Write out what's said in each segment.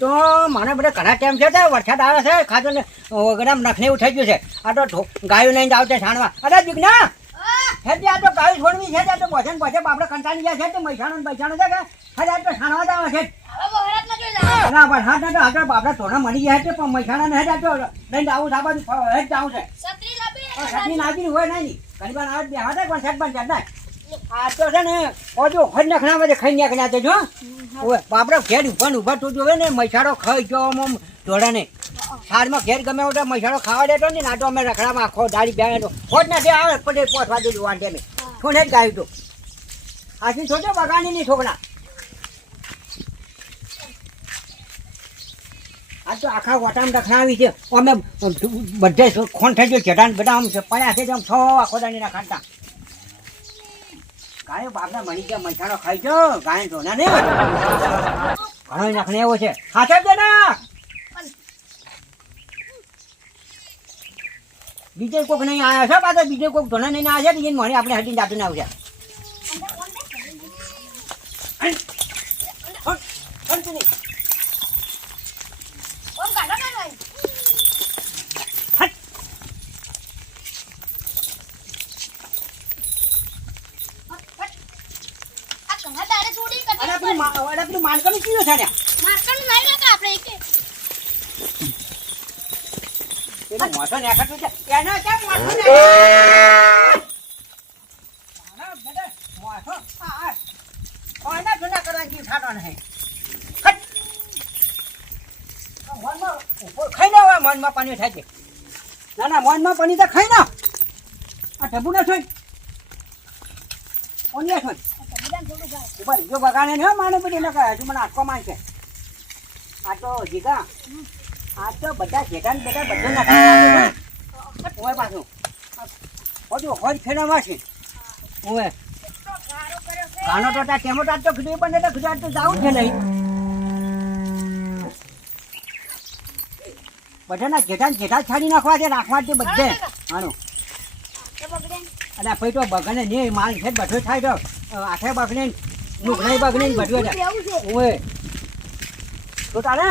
તો મને બધા ઘણા ટાઈમ છે તે વરસાદ આવે છે ખાતર ને ગરમ નખને એવું થઈ ગયું છે. આ તો ગાયું લઈને જાવ છે છાણવા. અરે દીકના આ તો ગાયું છોડવી છે તે ભજન પછી આપણે કંટાળી ગયા છે તો મૈસાણો ને બૈસાણો છે કે? હજી આ તો છાણવા જ આવે છે. ના પણ હા તો આગળ બાપડા તોડા મળી ગયા છે પણ મૈસાણા ને તો લઈને આવું ફ- હેડ છે. સટની નાખી હોય નહીં. ઘણી વાર આવે બે હાથે પણ સેટ પણ ચડનાય આ તો છે ને ઓજો ખડ નખણા બધે ખાઈ નાખના તો જો. ઓય બાપરે ઘેર ઊભા ઊભા તું જોવે ને મૈસાડો ખાઈ ગયો આમ જોડા ને સારમાં ઘેર ગમે ઓટા મૈસાડો ખાવા દેતો ને ના તો અમે રખડામાં આખો દાડી ખોટ ના દે આવે પડે પોઠવા દેજો છોને જ ગાયું તો? આથી છોટો બગાની નહીં છોકરા. આ તો આખા વટામ રખડાવી છે. અમે બધે ખોન થઈ ગયો ચઢાણ બધા આમ પડ્યા છે આમ છ આખો દાડી ના ખાતા. ગાયો બાપના મળી ગયા મૈસાણો ખાઈ ગયો? ગાય ધોના ને ઘણો નાખને એવો છે. હાથે જ ના! બીજે કોક નહીં આવ્યા છે પાછા? બીજે કોક ધોના નહીં આવ્યા છે? બીજે મણી આપણે હટી જાતું આવશે અરે પેલું અરે પેલું માનકાનું કીધું છે ને પેલું મોઢો નેખાતું છે. એનો કેમ મોઢું એનો મારા બધા મોઢો આ આ કોઈના જૂના કરવાની જીવ થાતો નહીં મનમાં ખાઈ ના હોય મનમાં પાણી થાય છે. ના ના મનમાં પાણી તો ખાઈ ના આ ઢબુ ના છોડ ઓનિયા છોડ ઉપર જો બગાડે ને માને બધી ન કરે હજુ મને માન છે. આ તો જીગા. આ તો બધા જેઠા ને બધા બધું નાખી ઓય પાછું. હજુ હોજ ફેરવા છે ઓય કાનો તો ત્યાં ટેમો ટાટ તો ખીધું પણ તો ખીધું તો જાવું છે નહીં. બધાના જેઠા ને જેઠા છાડી નાખવા છે રાખવા છે બધે. હાનું અને ભાઈ તો બગને નહીં માલ છે બધો થાય તો. આઠે બગને નુકસાઈ બગને બધું ઓય તો તારે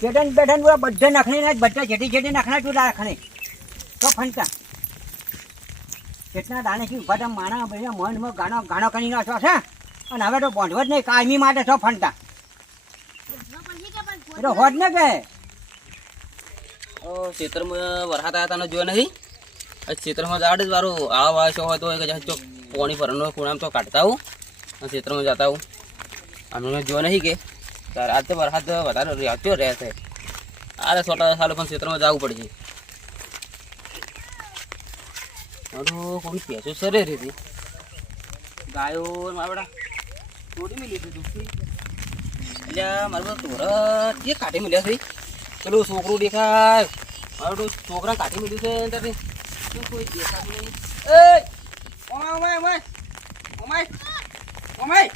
ચેટન બેટન બધા બધે નખણી ને બધા જેટી જેટી નખણા તું રાખણે. તો ફંટા કેટલા દાણે થી ઊભા માણા બધા મનમાં ગાણો ગાણો કરી નાખો છે. અને હવે તો બોંધવો જ નહીં કાયમી માટે છો ફંટા એ તો હોત ને કે. ચિત્રમાં વરસાદ આવ્યા તને જોયો નહીં ચિત્રમાં જાડ જ વારું આવા વાસો હોય તો એક જ ચોક પોણી ભરનો ખૂણામાં તો કાઢતા આવું. અને ક્ષેત્રમાં જતા આવું. અમને જો નહીં કે, તારે આજ તો વરસાદ વધારે રહેતો રહે છે. આરે છોટા સાલો પણ ક્ષેત્રમાં જવું પડશે. મારું કોઈ પેસો સરે રીતી ગાયો મારા તોડી મેલી હતી દુઃખી એટલે જે કાઢી મળ્યા છે, પેલું છોકરું દેખાય. મારું છોકરા કાઢી મળ્યું છે શું કોઈ એ! Oh my oh my oh my oh my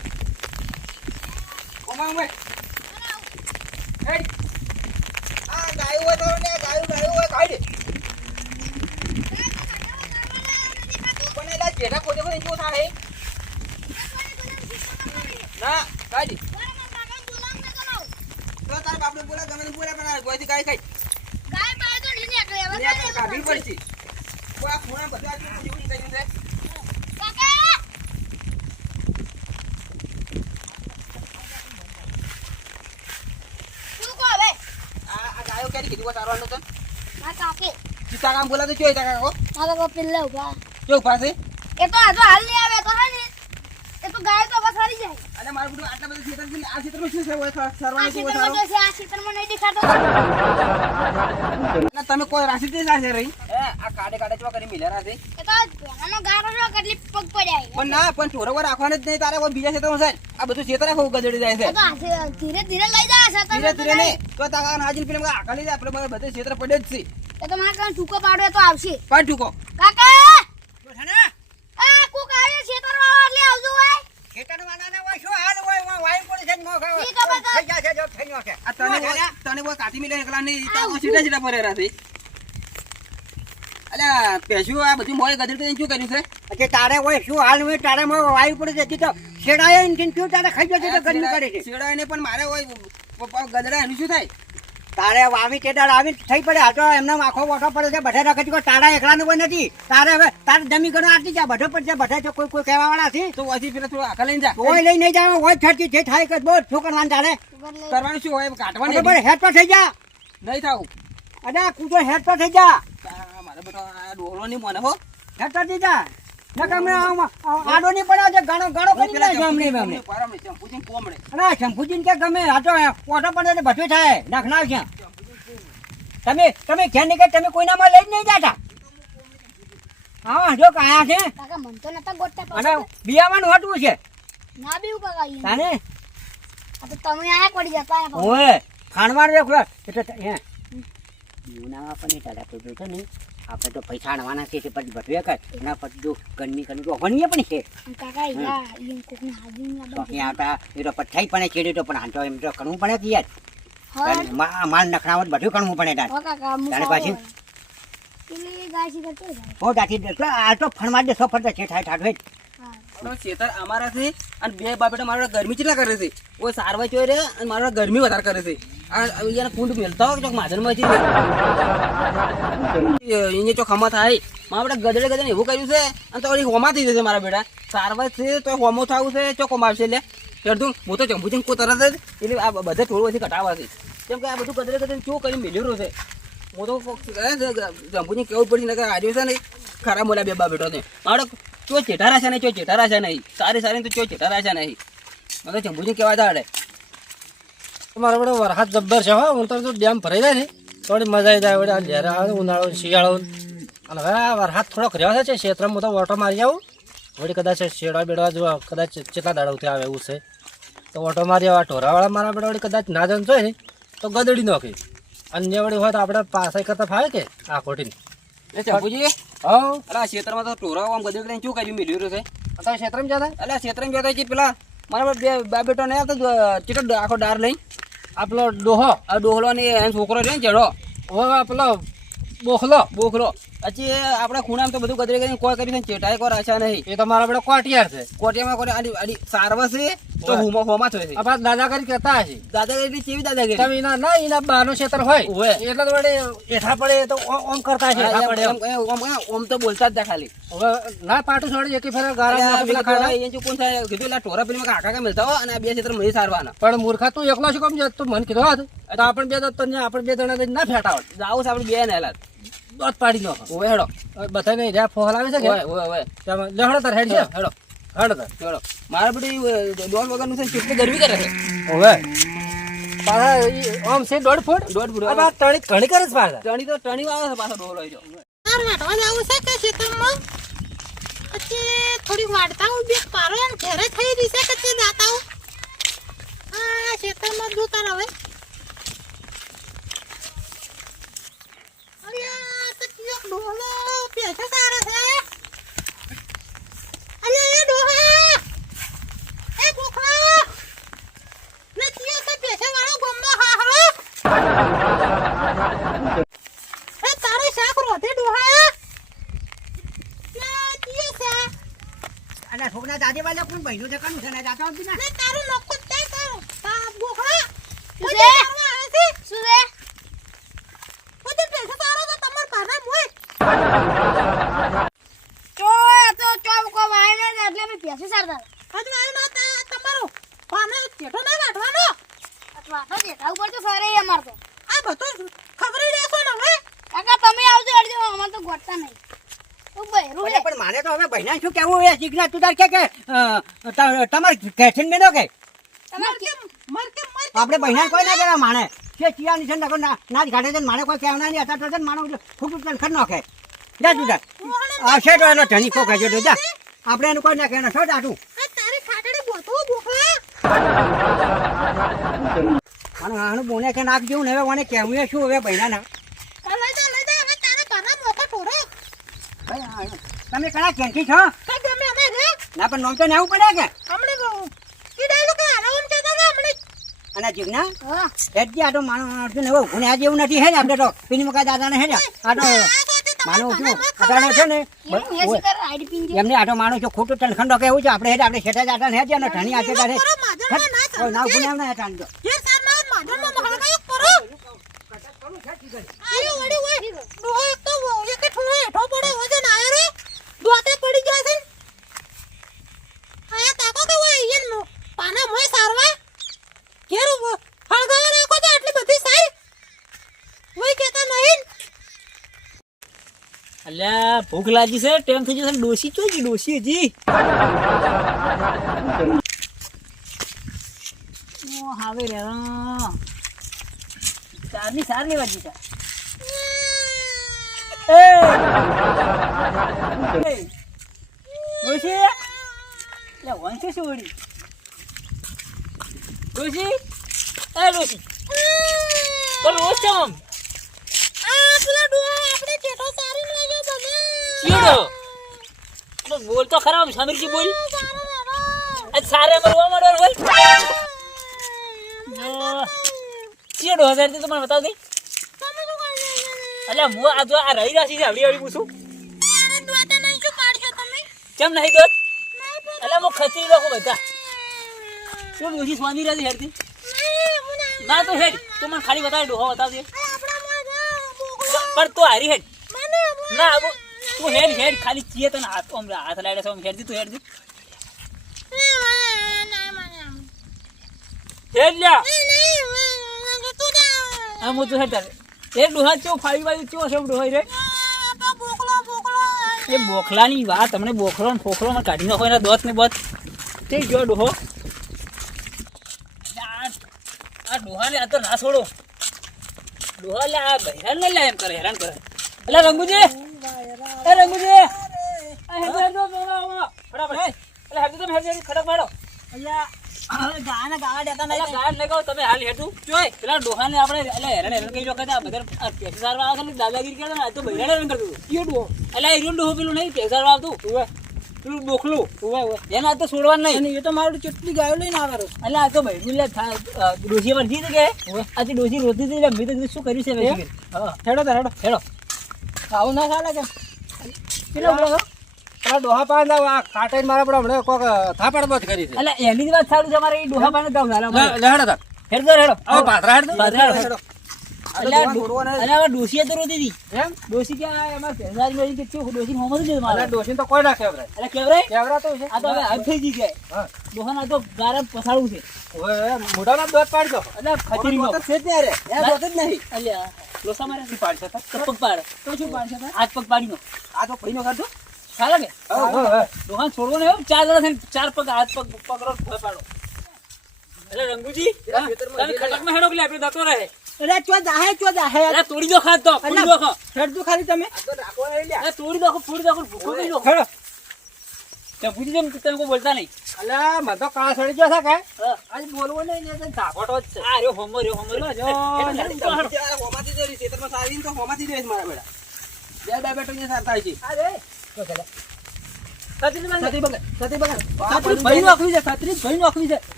oh my oh my હેડ આ ગાયું હોય તો ને ગાયું ગાયું હોય કાઢી દે પણ એલા જેઠા ખોટે ખોટે શું થાય ના કાઢી તો તાર બાપને બોલા ગમે તે બોલા પણ ગોયથી ગાય ખાઈ પડશે કોઈ આ ખૂણા બધા જેવું જેવું થઈ ગયું છે આ આ ગાયો ક્યારે કીધું કોઈ સારવાનું તો ચિત્તા કામ બોલા તો ચોઈ તા કાકો કેવું પાસે એ તો આ તો હાલ નહીં આવે તો હે ને એ તો ગાય તો બસ હારી જાય. અને મારું બધું આટલા બધા ખેતર છે આ ખેતરમાં શું છે? સારવાનું છે આ ખેતરમાં નહીં દેખાતો. અને તમે કોઈ રાશિ છે રહી. એ આ કાડે કાડે ચો કરી મિલે રાશિ? એ તો ગારો છે કેટલી પગ પડ્યા પણ ના પણ છોરો વાર રાખવાનું જ નહીં તારે કોઈ બીજા ખેતરમાં સાહેબ આ બધું ખેતર આખું ગજડી જાય છે. ધીરે ધીરે લઈ જાય છે ધીરે ધીરે નહીં તો તારા હાજીન પેલા બધા લઈ જાય આપણે બધે ક્ષેત્ર પડે જ છે. એ તો મારા કાન ટૂંકો પાડો તો આવશે. પણ ટૂંકો કાકા આ કુક આવ્યો છે તારો એટલે આવજો હોય ખેતરવાળાને હોય શું હાલ હોય વા વાયુ પડે છે ને મોં ખાવા. ઈ ખબર તો. થઈ જો આ તને તને મિલે એકલા પડે અલ્યા પેશું આ બધી મોય કરીને શું કર્યું છે? પછી તારે હોય શું હાલ હોય? તારે મોં વાયુ પડે છે તો શેડાય ને શું તારે ખાઈ જશે તો ગરમી કરે છે. શેડાય ને પણ મારે હોય ગદડા એનું શું થાય? તારે વાવી તેડાળ આવી થઈ પડે. આ તો એમને આખો ઓછો પડે છે. બધે રખે છે. તારા એકલાનું કોઈ નથી. તારે હવે તારે જમી ગણો આટલી જા બધો પડશે બધે છે. કોઈ કોઈ કહેવા વાળા છે તો વધી પેલા તું આખા લઈને જા. કોઈ લઈ નહીં જાવ. હોય છટકી જે થાય કે બહુ શું કરવાનું તારે? કરવાનું શું હોય? કાઢવાનું બરાબર. હેડ પર થઈ જા. નહીં થાવ. અરે કૂતો હેડ પર થઈ જા. મારે બેટો આ ડોહલો નહીં મને હો. હેડ પર થઈ જા. આડો નહીં પડ્યો છે ગાણો ગાણો કરી કોમડે અને આ કે ગમે આ તો ઓટો એટલે બધું થાય. નાખનાર છે તમે તમે ઘેર નીકળ તમે કોઈનામાં લઈ જ નહીં જાતા. હા જો કાયા છે. કાકા મન તો નતા ગોતતા અને છે. ના બીવું કાકા. તાને? આ તો તમે આયા પડી જતા. ઓય ખાણવાનું એટલે હે. પણ છે ને આપણે તો પૈસા આણવાના છે પછી ભટવે કર એના પછી જો ગરમી કરી તો અગણીએ પણ છે. આવતા એ તો પઠાઈ પણ ચેડ્યું તો પણ તો એમ તો કરવું પડે કે યાર. માલ નખરાવત બધું કરવું પડે ત્યારે તારે પાછી? હો તો આ તો ફણવા દેશો ફરતા છે ઠાઠ ઠાઠ હા તો ખેતર અમારા છે અને બે બાપેટા મારા ગરમી કેટલા કરે છે? ઓ સારવા ચોય રે અને મારા ગરમી વધારે કરે છે. આ કુંડ મેલતા હોય ચોક માધરમાંથી અહીંયા ચોક હમા થાય. મારા બેટા ગધડે ગધડે એવું કર્યું છે અને તો હોમા થઈ જશે મારા બેટા. સારવા છે તો હોમો થવું છે, ચોક હોમાવશે એટલે ચડતું હું તો ચંપુ ચંપુ તરત જ એટલે આ બધા થોડું પછી કટાવા છે. કેમ કે આ બધું ગધડે ગધડે શું કરી મેળ્યું છે. હું તો જંબુજી કેવું પડી ને કે આજે છે ને ખરાબ બોલ્યા બે બા બેટો છે મારો ચો ચેટારા છે નહીં ચો ચેટારા છે નહીં સારી સારી તો ચો ચેટારા છે નહીં મગર જંબુજી કહેવા તાડે તમારા વડે વરસાદ જબ્બર છે હો હું તો ડેમ ભરાઈ જાય ને. થોડી મજા આવી જાય વડે આ જ્યારે આવે ઉનાળો શિયાળો અને હવે આ વરસાદ થોડોક રહ્યો છે ક્ષેત્રમાં હું તો ઓટો મારી આવું. વળી કદાચ શેડવા બેડવા જો કદાચ કેટલા દાડાથી આવે એવું છે. તો ઓટો મારી આવા ઢોરાવાળા મારા બેડા વળી કદાચ ના જન જોઈએ ને તો ગદડી નાખી. અન્ય વળી હોય તો આપણે પાસે કરતા ફાવે કે આ ખોટી એ જંબુજી હો અલા ક્ષેત્રમાં તો ટોરા આમ ગદે ગદે શું કર્યું મેળ્યું છે? અત્યારે ક્ષેત્રમાં જતા અલા ક્ષેત્રમાં જોતા છે પેલા મારા બે બા બેટો ને આવતો ચીટો આખો ડાર લઈ આ ડોહો. આ ડોહલો ને એનો છોકરો છે ને ચડો. હવે પેલો બોખલો. બોખરો પછી આપડે આપણા ખૂણામાં તો બધું ગદરે કરીને કોઈ કરીને છે ચેટાઈ કોઈ આશા નહીં. એ તો મારા બેડા કોટિયાર છે. કોટિયામાં કોઈ આડી આડી સારવા છે તો હોમા હોમા છે. આપણા દાદાગીરી કરતા હશે. દાદાગીરી કેવી દાદાગીરી? તમે એના ના એના બહારનું ક્ષેત્ર હોય. એટલે તો વડે એઠા પડે તો ઓમ કરતા છે એઠા પડે ઓમ તો બોલતા જ દેખાલી ખાલી. હવે ના પાટું છોડી એકી ફેરે પેલા ખાડા. શું કોણ થાય? કીધું, એટલે ટોરા પેલીમાં કાકા કા મળતા હો અને આ બે ક્ષેત્ર મળી સારવાના. પણ મૂર્ખા તું એકલો શું કામ જતો? મને કીધું હોત તો. આપણે બે તો તને આપણે બે જણા ના ફેટાવ જાવું છે આપણે બે ને હેલા દોત પાડી નાખો ઓવે હેડો. બધાને જ્યાં ફોહલ આવે છે કે? ઓય ઓય ઓવે. ત્યાં લેહડો તાર હેડ છે? હેડો. હેડો. તાર. હેડો. મારા બધી દોઢ વગરનું છે ને ગરમી કરે છે. હવે પાછા આમ છે દોઢ ફૂટ? દોઢ ફૂટ આ તણી ઘણી કરે છે પાછા. ટણી તો ટણી આવે છે પાછો ડોહલો જો તાર વાટવા જવું છે કે ખેતરમાં પછી થોડીક વાડતા હું બે પારો એમ ઘેરે થઈ રહી છે કે હું આ ખેતરમાં જો તાર હવે ચિયોક ડોહલો પેસે સારા છે અલ્યા એ ડોહા એ બોખલા ને ચિયો તો પેસે વાળો ગમનો હાહરો એ તારે શાક રોધે ડોહા ના ચિયો છે અને છોકરા દાદી વાળા કોણ બહેનું છે? કનું છે? ને જાતો હતી ને ને તારું નોકર તે તારો. તા બોખડા શું ઓજે છે? મારવા આવે છે શું છે ઓજે પૈસા તારો તો તમાર પાના મોય ચો આ તો ચો કો વાય ને એટલે મેં પેસે સારતા હજુ આયો ના તા તમારો પાનો ચેઠો ના વાટવાનો અથવા તો ઉપર તો સરે અમાર તો. આ બધું ખબર રહેશો ને હવે? કાકા તમે આવજો અડજો અમાર તો ગોટતા નહીં. તો બહેરું પણ મારે તો હવે બહેના શું કેવું એ જીજ્ઞા તું તાર કે કે તમારે કે? તમાર કે? મર કે મર આપણે બહેના કોઈ ના કહેવાય માણે. કે છે ને નકર ના ના જ માણે કોઈ કહેવાના નહીં. અત્યારે તો માણો ને માણસ ખોટું તને ખર નાખે. જા તું આ છે તો એનો ધણી જા. આપણે એનું કોઈ ના કહેવાના. છો બોતો બોખલા અને આનું બોને કે નાખ જેવું ને હવે મને કહેવું એ શું હવે મોકો ઠોરો તમે કડા કેન્ટી છો? ના પણ નોમ તો નેવું પડે કે? કે અને જીજ્ઞા? હેડજી આટો તો માણસ ને હવે ગુને આ જેવું નથી હે ને આપણે તો પેલી મકા દાદાને હે ને આટો માનો છું આપણે છે ને એમને આટો માનો છો ખોટું ખંડો કેવું છે? આપણે હેડ આપણે શેઠા દાદા ને હેઠ અને ધણી આશે તારે ના. કોઈ ના એમને હેઠ આનજો જે સાર ના માધર આયો વળી હોય ડોહો એક તો એક થોડો હેઠો પડે વજન આયો રે દોતે પડી ગયા છે આયા તાકો કે હોય ઈયન પાના મોય સારવા ઘેર હળગાવા નાખો તો આટલી બધી સાઈ હોય કેતા નહીં અલ્યા ભૂખ લાગી છે ટેમ થઈ જશે ડોસી ચોજી ડોસી હજી. ઓ હવે રે ચારની સાર લેવા જીતા એ! ડોસી લે વંશે શું વળી? ડોસી એ ડોસી આ પેલા આપણે લાગ્યો બને ચીડો. બોલ તો ખરા સમીરજી બોલ. સારો મરવા માંડવાનું બોલ. ચીડો હજારથી મને બતાવ દે અલ્યા હું આ જો આ રહી રાશી છે હવડી હવડી પૂછું. કેમ નહીં દોત? અલ્યા હું ખસી રાખો બધા. શું ડોસી સ્વામી રાજી હેડતી નહીં હું ના તો હેડ. તું મને ખાલી બતાવી ડોહો બતાવજે. પણ તું હારી હેડ. ના તું હેડ હેડ, ખાલી ચીએ તને હાથ આમ હાથ લાડે છે હેડજી તું હેડજી હેડ લ્યા. આ હું તું હેડ એ ડોહા ચો બોખલાની વાત, તમને બોખલો ને ફોખલો માં કાઢી નાખો, એના દોત ને બત તે જો ડોહો? આ ડોહાને આ તો ના છોડો. ડોહા લે આ બહેરાન લે એમ કરે, હેરાન કરે. એટલે રંગુજી એ રંગુજી આ હેડ હેડ દો દો ફટાફટ એટલે હેડ તમે હેડ હેડ ખડક મારો. અહીંયા ગાના ગાવા દેતા નહીં ગાન લગાવો તમે હાલ હેઠું. જોઈ. પેલા ડોહાને આપણે એટલે હેરાન હેરાન કઈ વખત આ બધા પેસાર વાળા છે ને દાદાગીરી કરે ને આ તો બહેરાન હેરાન કરતું ડોહો એટલે એ ડોહો પેલું નહીં પેસાર આવતું પેલું બોખલું એને આ તો છોડવાનું નહીં. એ તો મારું કેટલી ગાયો લઈને આવે એટલે આ તો ભાઈ ડોસી પર જીત કે આજે ડોસી રોતી હતી મેં તો શું કર્યું છે વેચી હેડો તો હેડો. હેડો. આવું ના ખાલે કે? કેટલો બોલો. પેલા ડોહા પાન આ કાટાઈને મારા પણ હમણાં કોક થાપડ બંધ કરી છે. એટલે એની જ વાત સારું છે અમારે એ ડોહા પાસે ગામ લે લે હેડો હેડો હેડો. આવો પાથરા હેડ. પાથરા હેડો. એટલે આ ડો- એટલે હવે ડોશીએ તો રોતી હતી. એમ? ડોશી કે એમાં ભેંસારી મેળી કે ચેવું ડોશીને હોમતું જ નથી મારે. તો કોઈ ના. એટલે કેવરાય? ખેવરા તો છે. આ તો હવે હદ થઈ ગઈ છે. ડોહાના તો ગારા પસાડવું છે. મોઢામાં દોત પાડજો. એટલે ખચરીમાં. છે જ નહીં રે. એ દોત જ નહીં. અલ્યા, લોસા મારે શું પાડશે તો પગ પાડ તો શું પાડશે આજ પગ પાડી નો આ તો પડીનો કાઢો. ચાલે કે હા, હા, હા. ડોહાને છોડવો ને ચાર જણા થઈને ચાર પગ હાથ પગ પકડો પાડો અરે રંગુજી તમે ખટકમાં હેડો કે લે, આપણે દતો રહે અરે ચો જાહે ચો જાહે અરે તોડી દો ખાત તો તોડી દો ખા. હેડજો ખાલી તમે રાખો નહીં અરે તોડી દો ફોડી દો ભૂખો કરી દો હેડો પૂછી તમે કોઈ બોલતા નહીં અલા, મને તો કાળ સડી ગયો છે કે? હા. આજ બોલવું નહીં ને, ધાકોટો જ છે. આ રહ્યો હોમો રહ્યો હોમો રહ્યો. જો, હેડો, હેડો, હેડો, હેડો. આ હોમાંથી જરી, ખેતરમાં સારી ને તો હોમાંથી જ મારા બેટા. બે બે બેટો ને સાર થાય છે.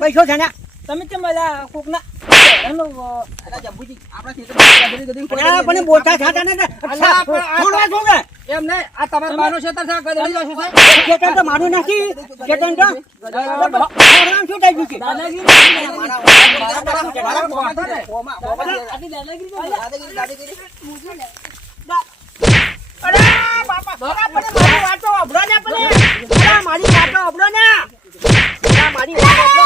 પૈસો છે ને. તમે કેમ બધા કોકના એનો, પણ ને છોડવા છો એમ નહીં, આ તમારા બાનું ખેતર છે, આ ગધેડી જોશો તો મારું નથી. તો શું થઈ ગયું છે? દાદાગીરી દાદાગીરી દાદાગીરી, દાદાગીરી. અરે બાપા અરે પણ મારી વાતો અભડો ને પણ અરે મારી વાતો અભડો ને અરે મારી વાતો અભડો.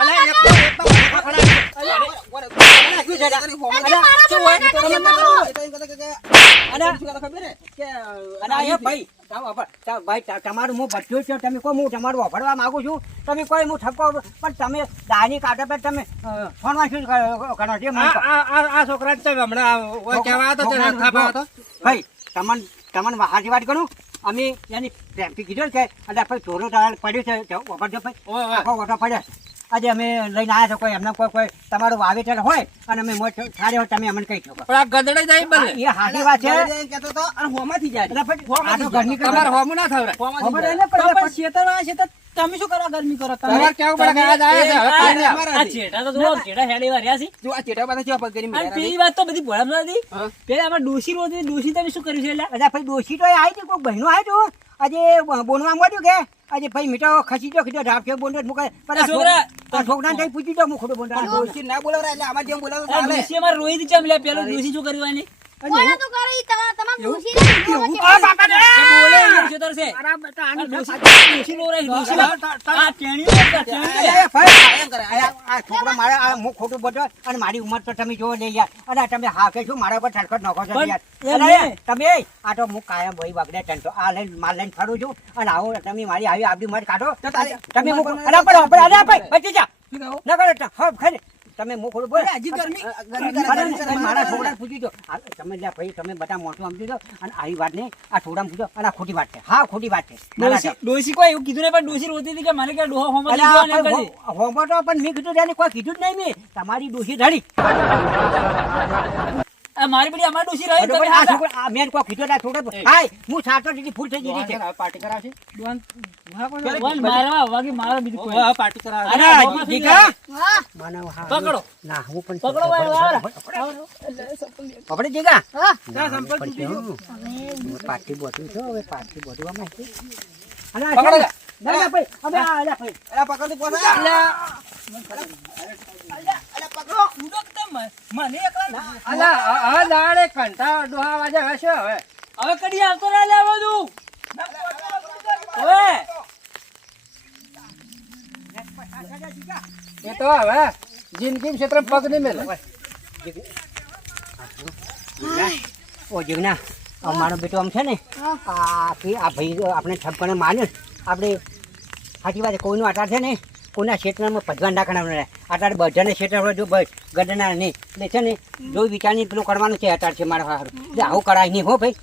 અલા, એક તો- એક તો હોમાં ખડા છે. અલા, ઓરે, અલા, શું છે? દાદાગીરી હોમાં છે. શું હોય? તમે તમે કરો. કરો. એ તો એમ કહેતા કે- અને શું કહેતા ખબર હે? કે, અને એ ભાઈ જાઓ વાપર. જાઓ ભાઈ તમારું હું બધું છે તમે કહો હું તમારું વાપરવા માંગુ છું તમે કોઈ હું ઠપકો પણ તમે દાની કાઢે પર તમે ફોનમાં શું કરો છો? આ- છોકરા તમે હમણાં કહેવા તો. ભાઈ તમને તમને હાજી વાત કરું અમે એની પ્રેમથી કીધું કે એટલે ભાઈ ચોરો પડ્યું છે વાપરજો ભાઈ ઓટો પડ્યા છે. આજે અમે લઈને આવ્યા છો કોઈ એમને કોઈ કોઈ તમારું વાવેતર હોય અને અમે મોટ સારી હોય તમે અમને કહી શકો. પણ આ ગધેડે જાય બને. એ હાથી વાત છે. કેતો તો, અને હોમાંથી જાય. એટલે આ તો ઘરની તમારે હોમ ના થાવ હોમાંથી એને પણ- પણ શેતર આ શેતર તમે શું કરવા ગરમી કરો? તમારે કેવું પડે કે આજ આયા છે. આ ચેટા તો જો ચેટા હેડી વાર્યા છે. જો આ ચેટા પાસે કેવા પગ કરી અને પેલી વાત તો બધી ભળમ નથી. પેલા આપણે ડોશી રોતી, ડોશી તમે શું કર્યું છે એટલે? અજા ભાઈ દોશી તો આવી હતી કોઈ બહેનો તો આજે બોનવા મળ્યું કે? આજે ભાઈ મીઠો ખસી ગયો કીધો કે બોંડો મુકાય. આ છોકરા, છોકરા છોકરાને જઈ પૂછી દો મુખડો બોંડો. દોશી ના બોલાવરા એટલે આમાં જેમ બોલાવો રોહિત ચમ લે, પેલો ડોશી શું કર્યું આની? કોને તું કરે ઈ તમાર તમાર ડોશી ને તો બોલે એવું ખેતર છે. આ ડોશી- ડોશી નો રહી, ડોશી નો- આ આ ટેણીઓ. અરે ભાઈ આ- આ છોકરો મારા આ મુખ ખોટું બોલતો અને મારી ઉંમર તો તમે જોવો નહીં યાર અને આ તમે હા કે શું મારા પર ઠડકટ નાખો છો યાર એમ અરે. તમે આ તો હું કાયમ ભાઈ બગડે ટંટો આ લઈને માલ લઈને ફરું છું અને આવો તમે મારી આવી આપડી મત કાઢો તમે મુખ અરે પણ અરે ભાઈ બચી જા ના કરો ખાલી તમે ખોટું બોલો હજી ગરમી? મારા છોકરા પૂછી દો તમે લ્યા ભાઈ તમે બધા મોટું સમજી દો અને આવી વાત નહીં. આ છોકરાને પૂછો. અને આ ખોટી વાત છે. હા ખોટી વાત છે. ના, ના, ડોશી કોઈ એવું કીધું નહીં, પણ ડોશી રોતી હતી કે મને કે ડોહો હોમો હોમો તો પણ મેં કીધું ત્યાં કોઈ કીધું જ નહીં મેં. તમારી ડોશી ધડી મારી બધી અમાર ડોશી રહી, તમે આ હાથા. છોકરો આ મેં કોઈ કીધું ના છોકરો હાય હું સાતો દીધી ફૂલ થઈ ગઈ છે. પાર્ટી કરાવશે. વન મારવા, વાગી મારવા બીજું કોઈ. હા પાર્ટી કરાવ અરે દીકા થઈ હા પકડો. ના હું પણ પકડો ભાઈ, વાર પકડી દીકા હા સંપર્ક તૂટી ગયો પાર્ટી બોટું છો. હવે પાર્ટી બોટું માં છે. અરે આ ભાઈ, હવે તમે? મને એકલા હવે દાડે કંટાળો ડોહા વાજે હવે હવે. હવે કદી આવતો ના લેવો તું. ઓય. એ તો હવે જિંદગી ક્ષેત્ર પગ નહીં મેલે. ઓ જીવના અમારો મારો બેટો આમ છે ને આ ભાઈ આપણે ઠપકાને માન્યો આપણે સાચી વાત કોઈનું આટાર છે ને કોઈના ક્ષેત્રમાં ભગવાન નાખવાના આટાર બધાને ક્ષેત્ર જો બસ ગઢના નહીં એટલે છે ને જો વિચારની પેલું કરવાનું છે આટાર છે મારા સારું એટલે આવું કરાય નહીં હો ભાઈ.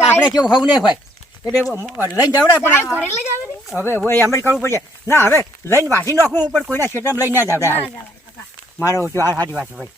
આપણે કેવું હોવું નહીં ભાઈ એટલે લઈને જવડાય પણ ને હવે એમ જ કરવું પડશે. ના હવે લઈને વાસી નાખવું પણ કોઈના ક્ષેત્રમાં લઈને ના ના કાકા મારો આ સાચી વાત છે ભાઈ.